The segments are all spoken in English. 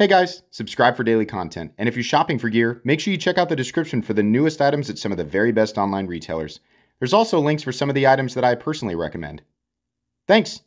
Hey guys, subscribe for daily content, and if you're shopping for gear, make sure you check out the description for the newest items at some of the very best online retailers. There's also links for some of the items that I personally recommend. Thanks!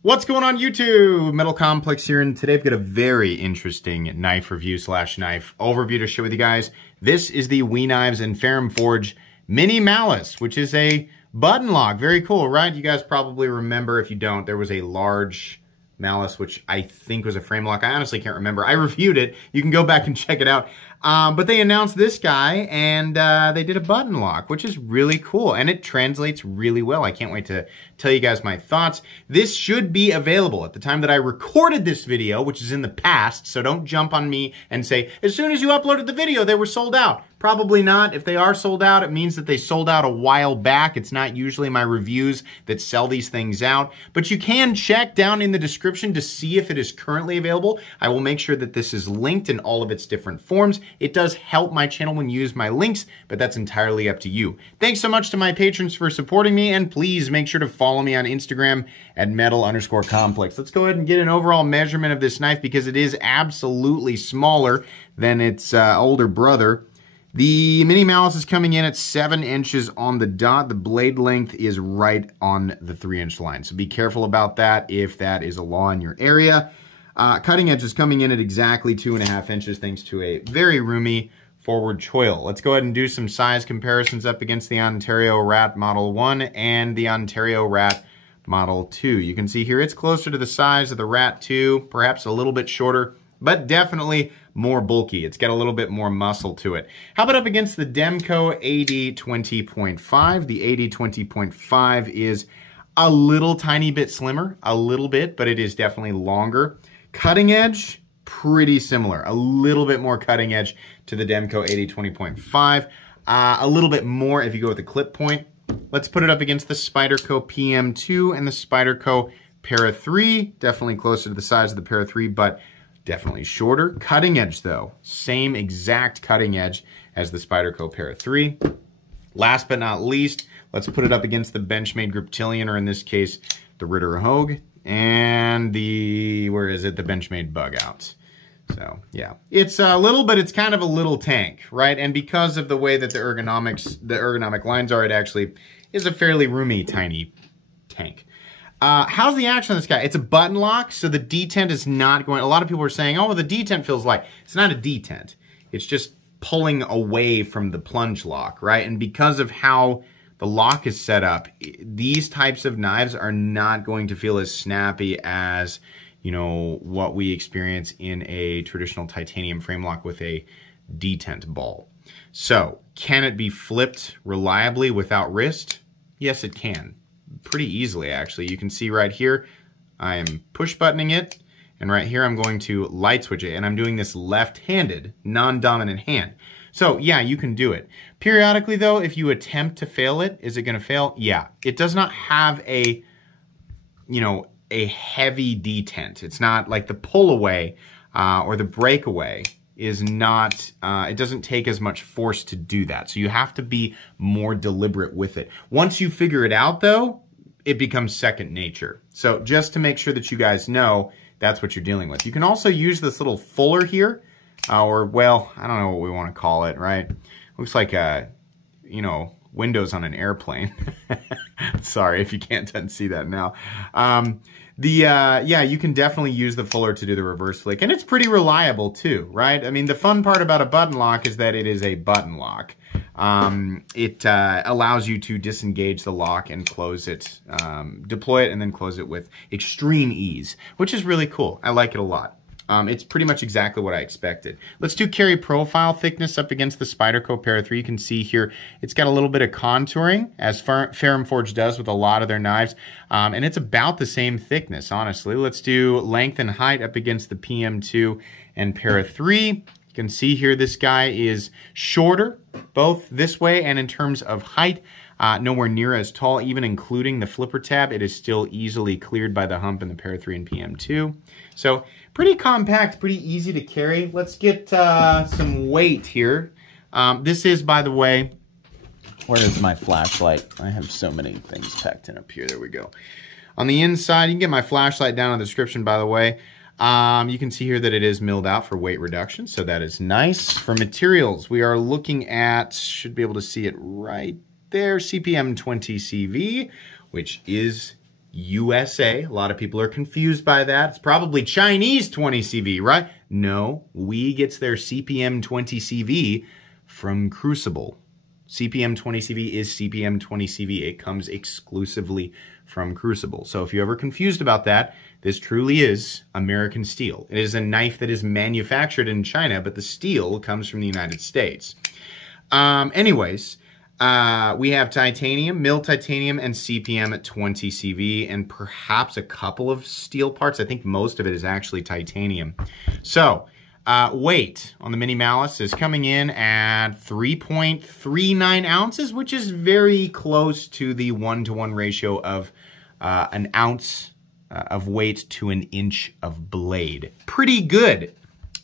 What's going on YouTube? Metal Complex here, and today I've got a very interesting knife review / knife overview to share with you guys. This is the WE Knives and Ferrum Forge Mini Malice, which is a button lock. Very cool, right? You guys probably remember, if you don't, there was a large Malice, which I think was a frame lock. I honestly can't remember. I reviewed it. You can go back and check it out. But they announced this guy, and they did a button lock, which is really cool, and it translates really well. I can't wait to tell you guys my thoughts. This should be available at the time that I recorded this video, which is in the past, so don't jump on me and say, as soon as you uploaded the video, they were sold out. Probably not. If they are sold out, it means that they sold out a while back. It's not usually my reviews that sell these things out, but you can check down in the description to see if it is currently available. I will make sure that this is linked in all of its different forms. It does help my channel when you use my links, but that's entirely up to you. Thanks so much to my patrons for supporting me, and please make sure to follow me on Instagram at metal_complex. Let's go ahead and get an overall measurement of this knife because it is absolutely smaller than its older brother. The Mini Malice is coming in at 7 inches on the dot. The blade length is right on the 3-inch line, so be careful about that if that is a law in your area. Cutting edge is coming in at exactly 2.5 inches thanks to a very roomy forward choil. Let's go ahead and do some size comparisons up against the Ontario Rat Model 1 and the Ontario Rat Model 2. You can see here it's closer to the size of the Rat 2, perhaps a little bit shorter, but definitely more bulky. It's got a little bit more muscle to it. How about up against the Demco AD20.5? The AD20.5 is a little tiny bit slimmer, a little bit, but it is definitely longer. Cutting edge, pretty similar. A little bit more cutting edge to the Demco AD20.5. A little bit more if you go with the clip point. Let's put it up against the Spyderco PM2 and the Spyderco Para 3. Definitely closer to the size of the Para 3, but definitely shorter. Cutting edge though, same exact cutting edge as the Spyderco Para 3. Last but not least, let's put it up against the Benchmade Griptilian, or in this case, the Ritter Hogue, and the, where is it? The Benchmade Bug Out. So yeah, it's a little, but it's kind of a little tank, right? And because of the way that the ergonomic lines are, it actually is a fairly roomy, tiny tank. How's the action on this guy? It's a button lock, so the detent is not going, a lot of people are saying, oh, well, the detent feels light. It's not a detent. It's just pulling away from the plunge lock, right? And because of how the lock is set up, these types of knives are not going to feel as snappy as, you know, what we experience in a traditional titanium frame lock with a detent ball. So, can it be flipped reliably without wrist? Yes, it can. Pretty easily, actually. You can see right here, I am push buttoning it, and right here I'm going to light switch it, and I'm doing this left-handed, non-dominant hand. So yeah, you can do it. Periodically though, if you attempt to fail it, is it gonna fail? Yeah. It does not have a, you know, a heavy detent. It's not like the pull away or the breakaway is not, it doesn't take as much force to do that. So you have to be more deliberate with it. Once you figure it out though, it becomes second nature. So just to make sure that you guys know, that's what you're dealing with. You can also use this little fuller here, or well, I don't know what we want to call it, right? Looks like you know, windows on an airplane. Sorry if you can't unsee that now. Yeah, you can definitely use the fuller to do the reverse flick, and it's pretty reliable too, right? I mean, the fun part about a button lock is that it is a button lock. It allows you to disengage the lock and close it, deploy it and then close it with extreme ease, which is really cool. I like it a lot. It's pretty much exactly what I expected. Let's do carry profile thickness up against the Spyderco Para 3. You can see here it's got a little bit of contouring, as Ferrum Forge does with a lot of their knives, and it's about the same thickness, honestly. Let's do length and height up against the PM2 and Para 3. You can see here this guy is shorter, both this way and in terms of height. Nowhere near as tall, even including the flipper tab. It is still easily cleared by the hump in the Para 3 and PM2. So pretty compact, pretty easy to carry. Let's get some weight here. This is, by the way, where is my flashlight? I have so many things packed in up here. There we go. On the inside, you can get my flashlight down in the description, by the way. You can see here that it is milled out for weight reduction, so that is nice. For materials, we are looking at, should be able to see it right there, CPM 20CV, which is USA. A lot of people are confused by that. It's probably Chinese 20CV, right? No, WE gets their CPM 20CV from Crucible. CPM 20CV is CPM 20CV. It comes exclusively from Crucible. So if you're ever confused about that, this truly is American steel. It is a knife that is manufactured in China, but the steel comes from the United States. Anyways, we have titanium, milled titanium, and CPM at 20 CV, and perhaps a couple of steel parts. I think most of it is actually titanium. So, weight on the Mini Malice is coming in at 3.39 ounces, which is very close to the 1-to-1 ratio of an ounce of weight to an inch of blade. Pretty good.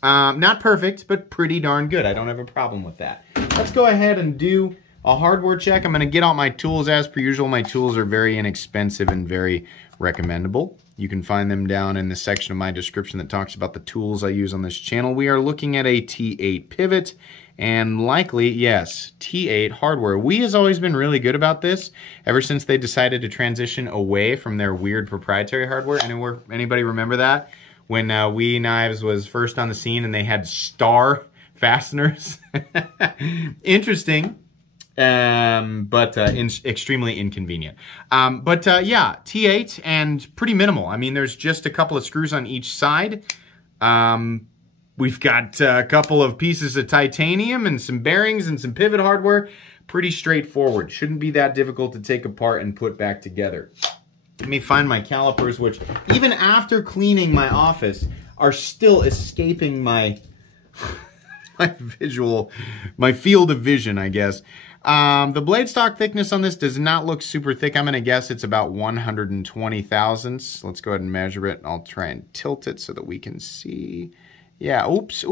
Not perfect, but pretty darn good. I don't have a problem with that. Let's go ahead and do a hardware check. I'm going to get out my tools as per usual. My tools are very inexpensive and very recommendable. You can find them down in the section of my description that talks about the tools I use on this channel. We are looking at a T8 pivot and likely, yes, T8 hardware. WE has always been really good about this ever since they decided to transition away from their weird proprietary hardware. Anybody remember that? When WE Knives was first on the scene and they had star fasteners. Interesting. But extremely inconvenient. Yeah, T8 and pretty minimal. I mean, there's just a couple of screws on each side. We've got a couple of pieces of titanium and some bearings and some pivot hardware. Pretty straightforward. Shouldn't be that difficult to take apart and put back together. Let me find my calipers, which even after cleaning my office are still escaping my my field of vision, I guess. The blade stock thickness on this does not look super thick. I'm going to guess it's about 120 thousandths. Let's go ahead and measure it. I'll try and tilt it so that we can see. Yeah, oops,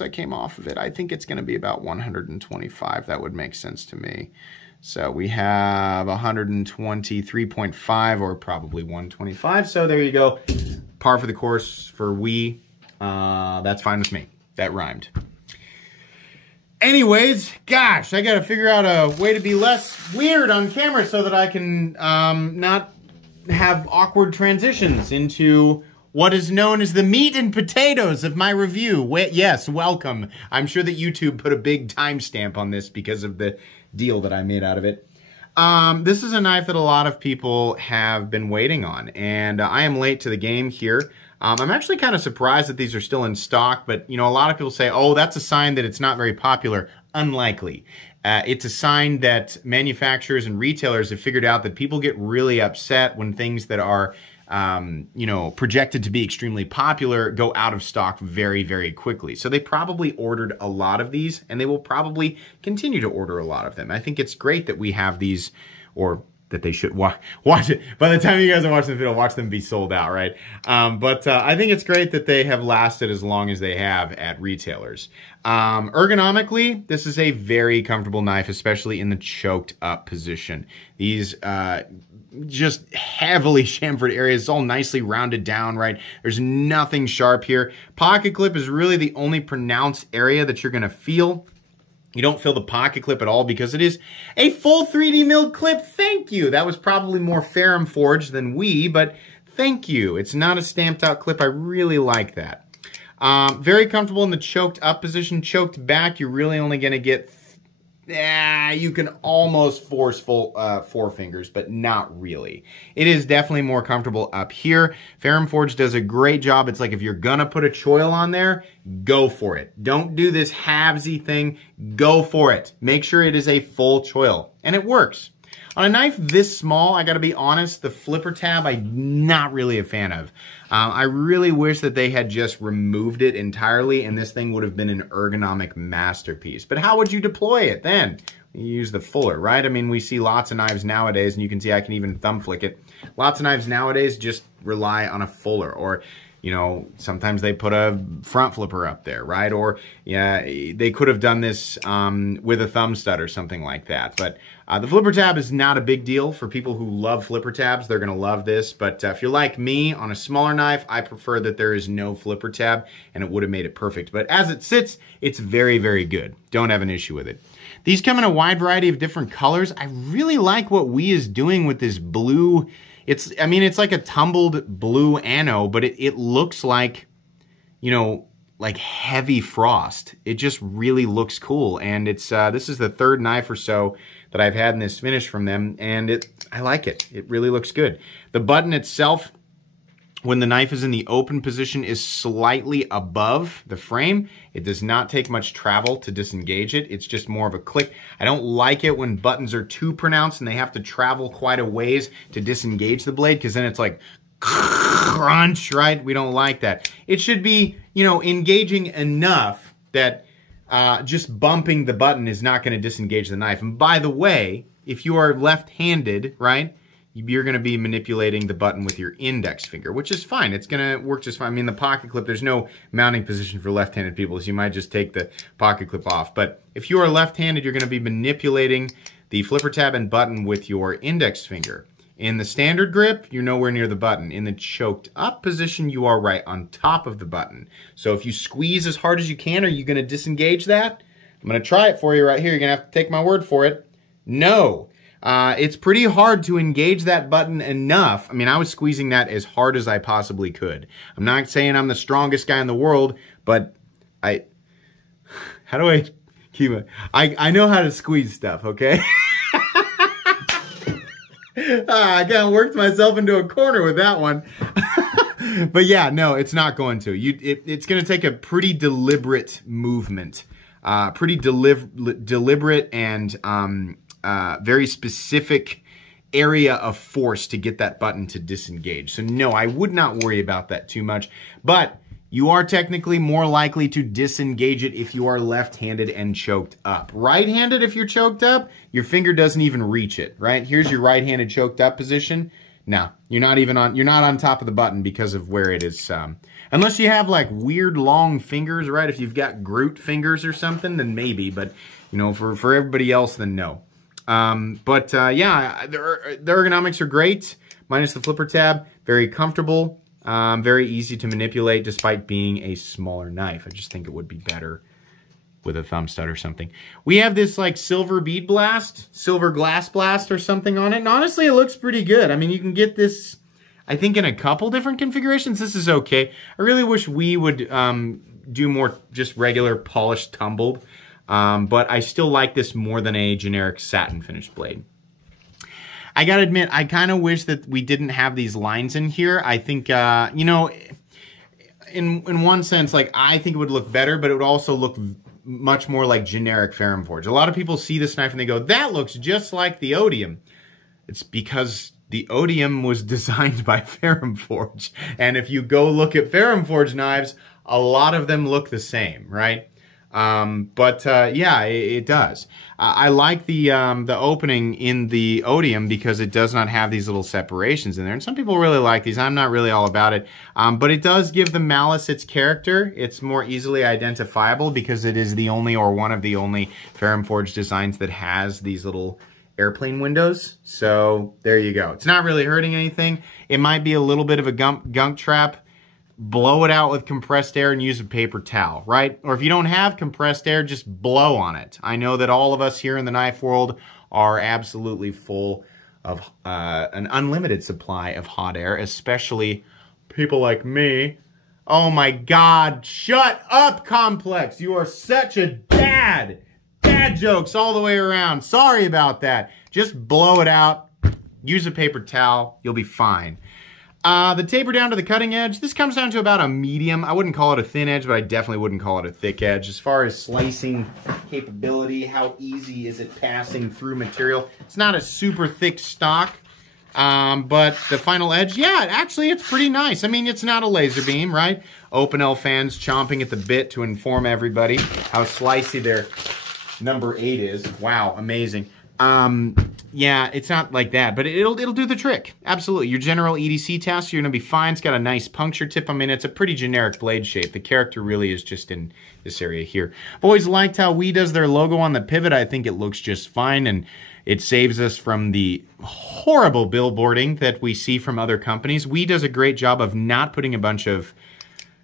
I came off of it. I think it's going to be about 125. That would make sense to me. So we have 123.5 or probably 125. So there you go. Par for the course for WE. That's fine with me. That rhymed. Anyways, gosh, I gotta figure out a way to be less weird on camera so that I can not have awkward transitions into what is known as the meat and potatoes of my review. Yes, welcome. I'm sure that YouTube put a big timestamp on this because of the deal that I made out of it. This is a knife that a lot of people have been waiting on, and I am late to the game here. I'm actually kind of surprised that these are still in stock, but you know, a lot of people say, oh, that's a sign that it's not very popular. Unlikely. It's a sign that manufacturers and retailers have figured out that people get really upset when things that are you know, projected to be extremely popular go out of stock very, very quickly. So they probably ordered a lot of these, and they will probably continue to order a lot of them. I think it's great that we have these, or that they should watch it. By the time you guys are watching the video, watch them be sold out, right? I think it's great that they have lasted as long as they have at retailers. Ergonomically, this is a very comfortable knife, especially in the choked up position. These just heavily chamfered areas, it's all nicely rounded down, right? There's nothing sharp here. Pocket clip is really the only pronounced area that you're gonna feel. You don't feel the pocket clip at all because it is a full 3D milled clip. Thank you. That was probably more ferrum forged than WE, but thank you. It's not a stamped out clip. I really like that. Very comfortable in the choked up position. Choked back, you're really only going to get, you can almost force full four fingers, but not really. It is definitely more comfortable up here. Ferrum Forge does a great job. It's like if you're gonna put a choil on there, go for it. Don't do this halvesy thing. Go for it. Make sure it is a full choil, and it works. On a knife this small, I gotta be honest, the flipper tab I'm not really a fan of. I really wish that they had just removed it entirely and this thing would have been an ergonomic masterpiece. But how would you deploy it then? You use the fuller, right? I mean, we see lots of knives nowadays, and you can see I can even thumb flick it. Lots of knives nowadays just rely on a fuller, or You know, sometimes they put a front flipper up there, right? Or yeah, they could have done this with a thumb stud or something like that. But the flipper tab is not a big deal for people who love flipper tabs. They're gonna love this. But if you're like me, on a smaller knife, I prefer that there is no flipper tab, and it would have made it perfect. But as it sits, it's very, very good. Don't have an issue with it. These come in a wide variety of different colors. I really like what WE is doing with this blue. I mean, it's like a tumbled blue anno, but it looks like, you know, like heavy frost. It just really looks cool. And it's this is the third knife or so that I've had in this finish from them, and I like it. It really looks good. The button itself, when the knife is in the open position, is slightly above the frame. It does not take much travel to disengage it. It's just more of a click. I don't like it when buttons are too pronounced and they have to travel quite a ways to disengage the blade, because then it's like crunch, right? We don't like that. It should be, you know, engaging enough that just bumping the button is not going to disengage the knife. And by the way, if you are left-handed, right, you're going to be manipulating the button with your index finger, which is fine. It's going to work just fine. I mean, the pocket clip, there's no mounting position for left-handed people, so you might just take the pocket clip off. But if you are left-handed, you're going to be manipulating the flipper tab and button with your index finger. In the standard grip, you're nowhere near the button. In the choked up position, you are right on top of the button. So if you squeeze as hard as you can, are you going to disengage that? I'm going to try it for you right here. You're going to have to take my word for it. No. It's pretty hard to engage that button enough. I mean, I was squeezing that as hard as I possibly could. I'm not saying I'm the strongest guy in the world, but how do I keep it? I know how to squeeze stuff, okay? I kind of worked myself into a corner with that one. But yeah, no, it's not going to. It's going to take a pretty deliberate movement. Pretty deliberate and very specific area of force to get that button to disengage. So no, I would not worry about that too much, but you are technically more likely to disengage it if you are left-handed and choked up. Right-handed, if you're choked up, your finger doesn't even reach it, right? Here's your right-handed choked up position. No, you're not on top of the button because of where it is. Unless you have like weird long fingers, right? If you've got Groot fingers or something, then maybe, but you know, for everybody else, then no. Yeah, the ergonomics are great, minus the flipper tab. Very comfortable, very easy to manipulate despite being a smaller knife. I just think it would be better with a thumb stud or something. We have this like silver bead blast, silver glass blast or something on it, and honestly it looks pretty good. I mean, you can get this, I think, in a couple different configurations. This is okay. I really wish we would do more just regular polished tumbled. But I still like this more than a generic satin finished blade. I gotta admit, I kind of wish that we didn't have these lines in here. I think, you know, in one sense, like, I think it would look better, but it would also look much more like generic Ferrum Forge. A lot of people see this knife and they go, that looks just like the Odium. It's because the Odium was designed by Ferrum Forge. And if you go look at Ferrum Forge knives, a lot of them look the same, right? Yeah, it does. I like the opening in the Odium because it does not have these little separations in there. And some people really like these. I'm not really all about it. But it does give the Malice its character. It's more easily identifiable because it is the only, or one of the only, Ferrum Forge designs that has these little airplane windows. So there you go. It's not really hurting anything. It might be a little bit of a gunk trap. Blow it out with compressed air and use a paper towel, right? Or if you don't have compressed air, just blow on it. I know that all of us here in the knife world are absolutely full of an unlimited supply of hot air, especially people like me. Oh my God, shut up, Complex. You are such a dad. Dad jokes all the way around. Sorry about that. Just blow it out. Use a paper towel. You'll be fine. The taper down to the cutting edge, this comes down to about a medium. I wouldn't call it a thin edge, but I definitely wouldn't call it a thick edge. As far as slicing capability, how easy is it passing through material? It's not a super thick stock, but the final edge, yeah, actually it's pretty nice. I mean, it's not a laser beam, right? Open L fans chomping at the bit to inform everybody how slicey their number 8 is. Wow, amazing. yeah, it's not like that, but it'll do the trick. Absolutely. Your general EDC test, you're going to be fine. It's got a nice puncture tip. I mean, it's a pretty generic blade shape. The character really is just in this area here. I've always liked how WE does their logo on the pivot. I think it looks just fine, and it saves us from the horrible billboarding that we see from other companies. WE does a great job of not putting a bunch of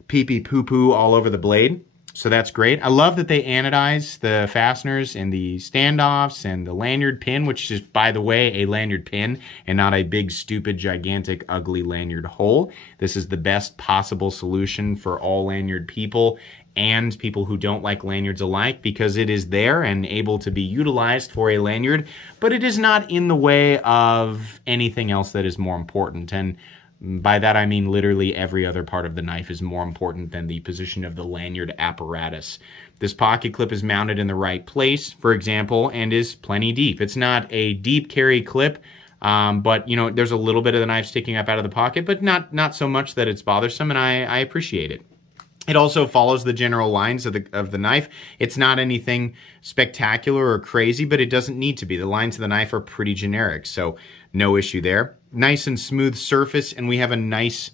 pee-pee poo-poo all over the blade. So that's great. I love that they anodize the fasteners and the standoffs and the lanyard pin, which is, by the way, a lanyard pin and not a big, stupid, gigantic, ugly lanyard hole. This is the best possible solution for all lanyard people and people who don't like lanyards alike, because it is there and able to be utilized for a lanyard, but it is not in the way of anything else that is more important. And by that I mean literally every other part of the knife is more important than the position of the lanyard apparatus. This pocket clip is mounted in the right place, for example, and is plenty deep. It's not a deep carry clip, but you know, there's a little bit of the knife sticking up out of the pocket, but not so much that it's bothersome, and I appreciate it. It also follows the general lines of the knife. It's not anything spectacular or crazy, but it doesn't need to be. The lines of the knife are pretty generic, so no issue there. Nice and smooth surface, and we have a nice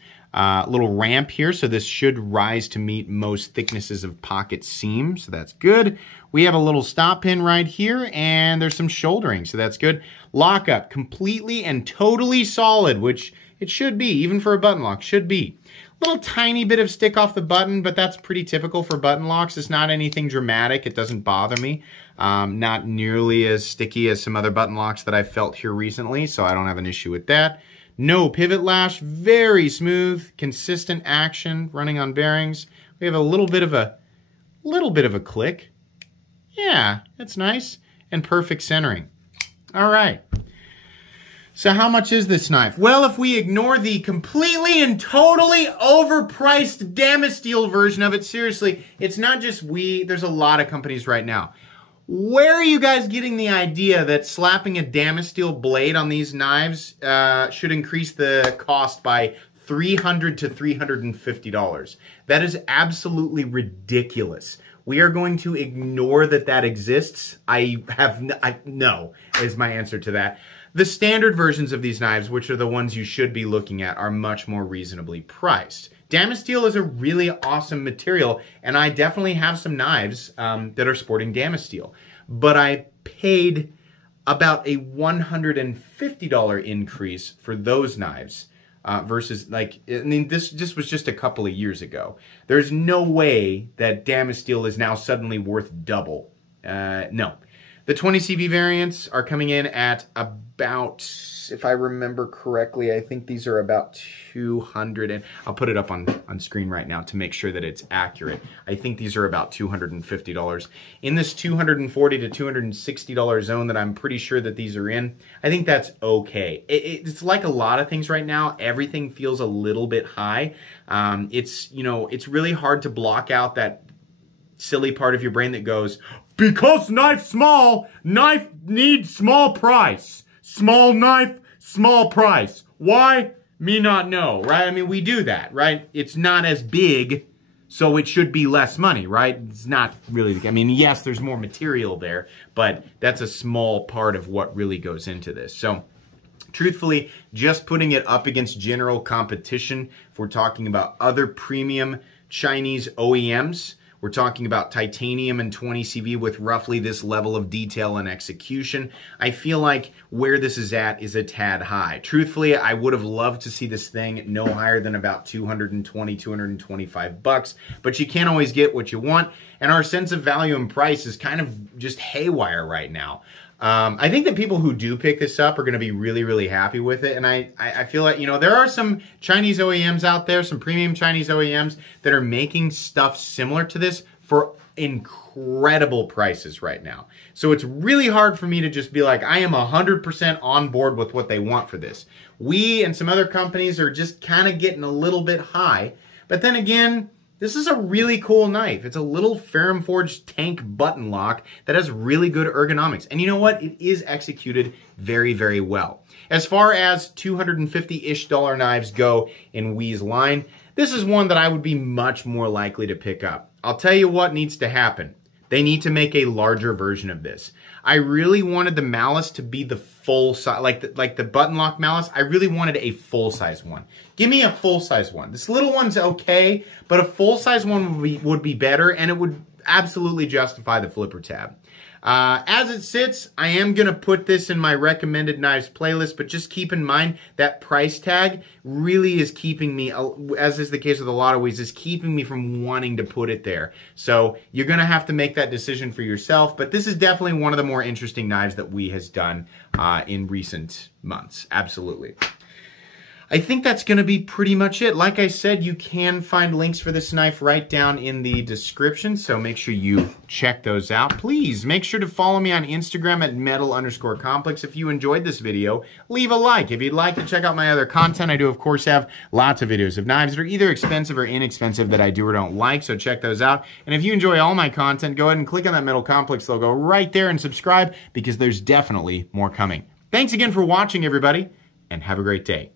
little ramp here, so this should rise to meet most thicknesses of pocket seam, so that's good. We have a little stop pin right here, and there's some shouldering, so that's good. Lockup, completely and totally solid, which it should be, even for a button lock, should be. Little tiny bit of stick off the button, but that's pretty typical for button locks. It's not anything dramatic. It doesn't bother me. Not nearly as sticky as some other button locks that I've felt here recently, so I don't have an issue with that. No pivot lash, very smooth, consistent action, running on bearings. We have a little bit of a click. Yeah, that's nice, and perfect centering. All right. So how much is this knife? Well, if we ignore the completely and totally overpriced Damasteel version of it, seriously, it's not just WE, there's a lot of companies right now. Where are you guys getting the idea that slapping a Damasteel blade on these knives should increase the cost by $300 to $350? That is absolutely ridiculous. We are going to ignore that exists. No is my answer to that. The standard versions of these knives, which are the ones you should be looking at, are much more reasonably priced. Damasteel is a really awesome material, and I definitely have some knives that are sporting Damasteel. But I paid about a $150 increase for those knives versus, like, I mean, this was just a couple of years ago. There's no way that Damasteel is now suddenly worth double. No. The 20CV variants are coming in at about, if I remember correctly, I think these are about 200, and I'll put it up on screen right now to make sure that it's accurate. I think these are about $250. In this $240 to $260 zone that I'm pretty sure that these are in, I think that's okay. It's like a lot of things right now. Everything feels a little bit high. It's really hard to block out that silly part of your brain that goes, because knife small, knife needs small price. Small knife, small price. Why? Me not know, right? I mean, we do that, right? It's not as big, so it should be less money, right? It's not really, I mean, yes, there's more material there, but that's a small part of what really goes into this. So, truthfully, just putting it up against general competition, if we're talking about other premium Chinese OEMs, we're talking about titanium and 20CV with roughly this level of detail and execution. I feel like where this is at is a tad high. Truthfully, I would have loved to see this thing no higher than about 220, 225 bucks, but you can't always get what you want, and our sense of value and price is kind of just haywire right now. I think that people who do pick this up are going to be really, really happy with it. And I feel like, you know, there are some Chinese OEMs out there, some premium Chinese OEMs that are making stuff similar to this for incredible prices right now. So it's really hard for me to just be like, I am 100% on board with what they want for this. We and some other companies are just kind of getting a little bit high. But then again, this is a really cool knife. It's a little Ferrum Forged tank button lock that has really good ergonomics. And you know what? It is executed very, very well. As far as $250-ish knives go in WE's line, this is one that I would be much more likely to pick up. I'll tell you what needs to happen. They need to make a larger version of this. I really wanted the Malice to be the full size, like the button lock Malice. I really wanted a full size one. Give me a full size one. This little one's okay, but a full size one would be better, and it would absolutely justify the flipper tab. As it sits, I am going to put this in my recommended knives playlist, but just keep in mind that price tag really is keeping me, as is the case with a lot of WEs, is keeping me from wanting to put it there. So you're going to have to make that decision for yourself, but this is definitely one of the more interesting knives that WE has done in recent months. Absolutely. I think that's going to be pretty much it. Like I said, you can find links for this knife right down in the description, so make sure you check those out. Please make sure to follow me on Instagram at metal_complex. If you enjoyed this video, leave a like. If you'd like to check out my other content, I do of course have lots of videos of knives that are either expensive or inexpensive that I do or don't like, so check those out. And if you enjoy all my content, go ahead and click on that Metal Complex logo right there and subscribe, because there's definitely more coming. Thanks again for watching, everybody, and have a great day.